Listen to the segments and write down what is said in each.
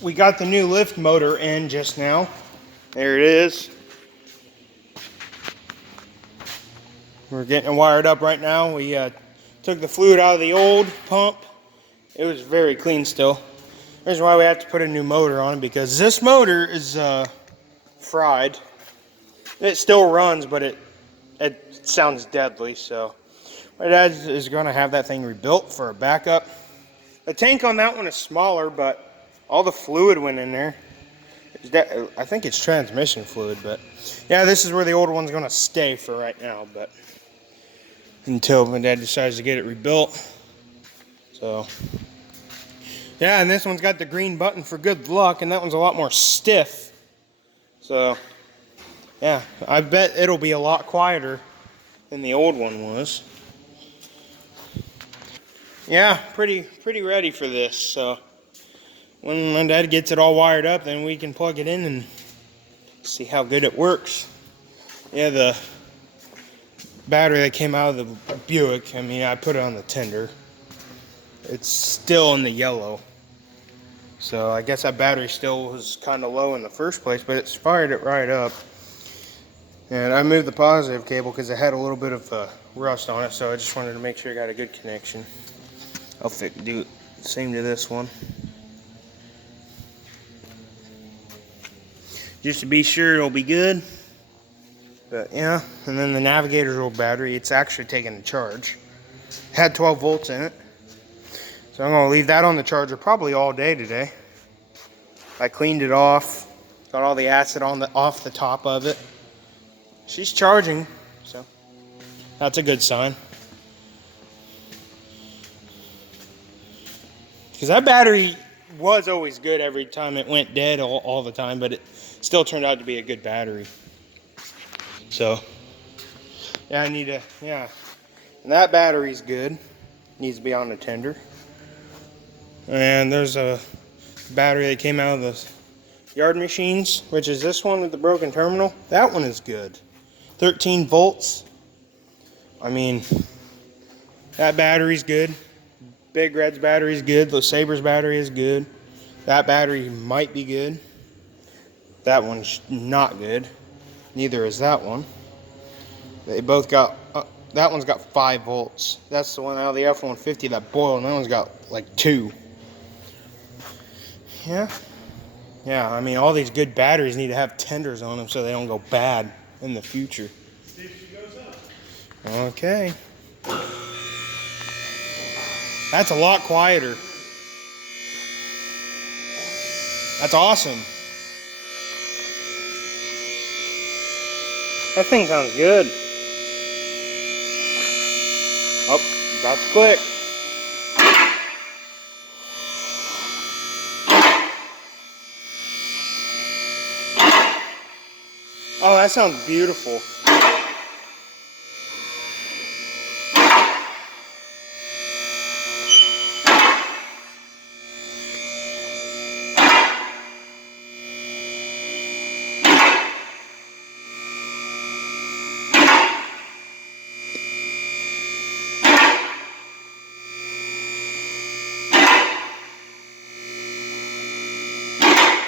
We got the new lift motor in just now. There it is. We're getting it wired up right now. We took the fluid out of the old pump. It was very clean still. The reason why we have to put a new motor on it because this motor is fried. It still runs, but it sounds deadly. So my dad is going to have that thing rebuilt for a backup. The tank on that one is smaller, but all the fluid went in there. I think it's transmission fluid, but yeah, this is where the old one's going to stay for right now, but until my dad decides to get it rebuilt. So yeah, and this one's got the green button for good luck, and that one's a lot more stiff. So yeah, I bet it'll be a lot quieter than the old one was. Yeah, pretty ready for this. So when my dad gets it all wired up, then we can plug it in and see how good it works. Yeah, the battery that came out of the Buick, I mean, I put it on the tender. It's still in the yellow. So I guess that battery still was kind of low in the first place, but it's fired it right up. And I moved the positive cable because it had a little bit of rust on it, so I just wanted to make sure I got a good connection. I'll do the same to this one. Just to be sure it'll be good. But yeah, and then the Navigator's old battery, it's actually taking a charge. Had 12 volts in it. So I'm going to leave that on the charger probably all day today. I cleaned it off, got all the acid off the top of it. She's charging, so that's a good sign. Because that battery was always good every time it went dead all the time, but it still turned out to be a good battery. So, yeah, and that battery's good. Needs to be on the tender. And there's a battery that came out of the yard machines, which is this one with the broken terminal. That one is good. 13 volts. I mean, that battery's good. Big Red's battery's good. The Saber's battery is good. That battery might be good. That one's not good. Neither is that one. They both got, that one's got 5 volts. That's the one out of the F-150 that boiled, and that one's got like 2. Yeah. Yeah, I mean, all these good batteries need to have tenders on them so they don't go bad in the future. See if she goes up. Okay. That's a lot quieter. That's awesome. That thing sounds good. Oh, about to click. Oh, that sounds beautiful.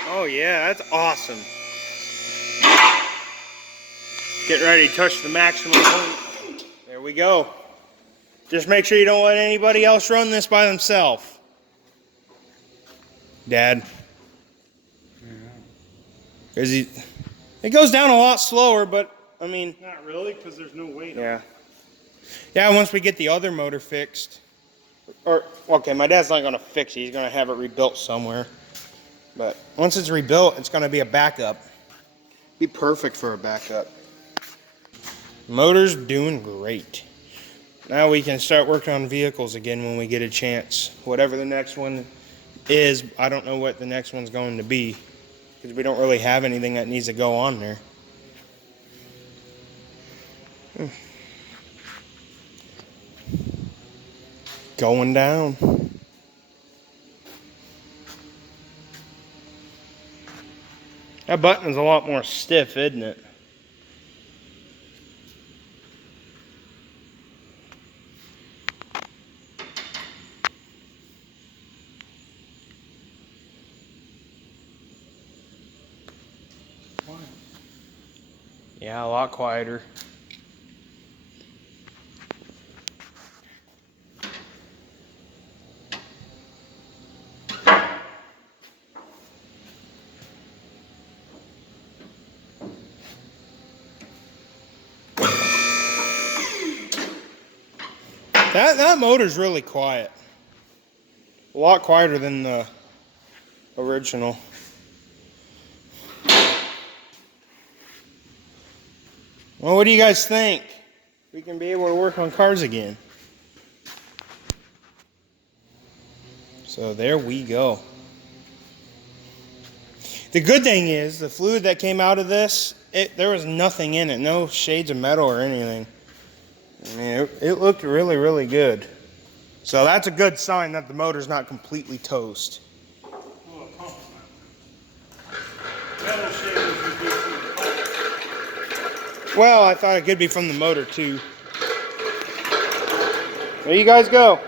Oh yeah, that's awesome. Get ready to touch the maximum point. There we go. Just make sure you don't let anybody else run this by themselves. Dad. Because it goes down a lot slower, but I mean. Not really, because there's no weight on Yeah. it. Yeah, once we get the other motor fixed. Or, okay, my dad's not going to fix it. He's going to have it rebuilt somewhere. But once it's rebuilt, it's going to be a backup. Be perfect for a backup. Motor's doing great. Now we can start working on vehicles again when we get a chance. Whatever the next one is, I don't know what the next one's going to be. Because we don't really have anything that needs to go on there. Going down. That button's a lot more stiff, isn't it? Yeah, a lot quieter. That motor's really quiet. A lot quieter than the original. Well, what do you guys think? We can be able to work on cars again. So there we go. The good thing is, the fluid that came out of this, there was nothing in it. No shades of metal or anything. I mean, it looked really, really good. So that's a good sign that the motor's not completely toast. Well, a pump. Metal shaders would be from the pump. Well, I thought it could be from the motor too. There you guys go.